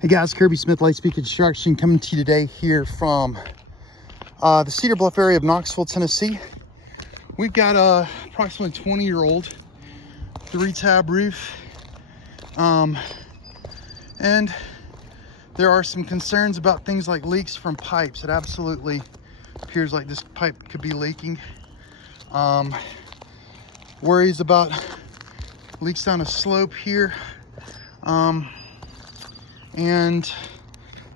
Hey guys, Kirby Smith, Lightspeed Construction, coming to you today here from the Cedar Bluff area of Knoxville, Tennessee. We've got a approximately 20-year-old 3-tab roof, and there are some concerns about things like leaks from pipes. It absolutely appears like this pipe could be leaking. Worries about leaks down a slope here, and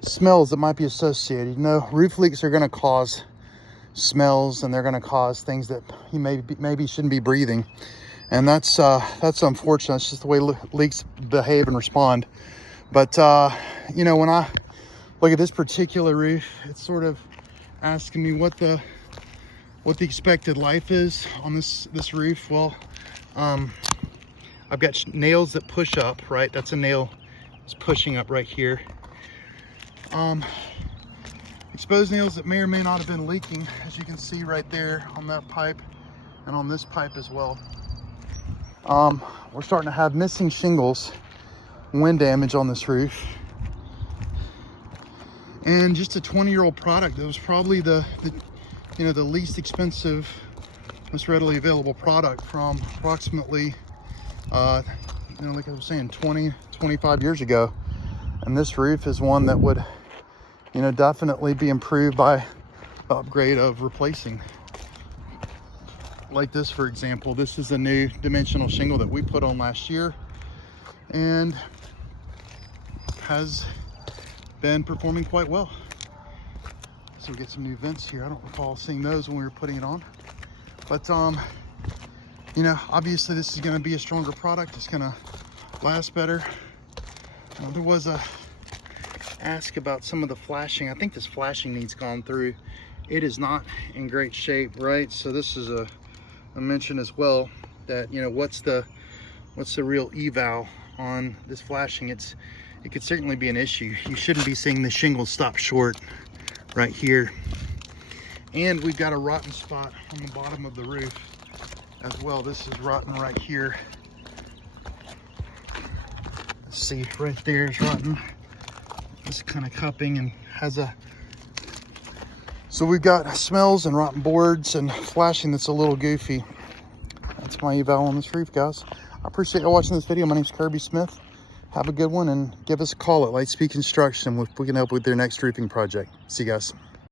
smells that might be associated. You know, roof leaks are going to cause smells, and they're going to cause things that you maybe shouldn't be breathing, and that's unfortunate. It's just the way leaks behave and respond. But you know, when I look at this particular roof, it's sort of asking me what the expected life is on this roof. Well, I've got nails that push up, right? That's a nail. It's pushing up right here. Exposed nails that may or may not have been leaking, as you can see right there on that pipe and on this pipe as well. We're starting to have missing shingles, wind damage on this roof, and just a 20-year-old product. That was probably the least expensive, most readily available product from approximately like I was saying, 25 years ago. And this roof is one that would definitely be improved by the upgrade of replacing. Like this, for example, this is a new dimensional shingle that we put on last year and has been performing quite well. So we get some new vents here. I don't recall seeing those when we were putting it on, but obviously this is going to be a stronger product. It's going to last better. There was a ask about some of the flashing. I think this flashing needs gone through. It is not in great shape, right? So this is a mention as well that what's the real eval on this flashing. It could certainly be an issue. You shouldn't be seeing the shingles stop short right here. And we've got a rotten spot on the bottom of the roof as well. This is rotten right here. See, right there is rotten. This kind of cupping and has so we've got smells and rotten boards and flashing that's a little goofy. That's my eval on this roof, guys. I appreciate you watching this video. My name's Kirby Smith. Have a good one, and give us a call at Lightspeed Construction if we can help with your next roofing project. See you guys.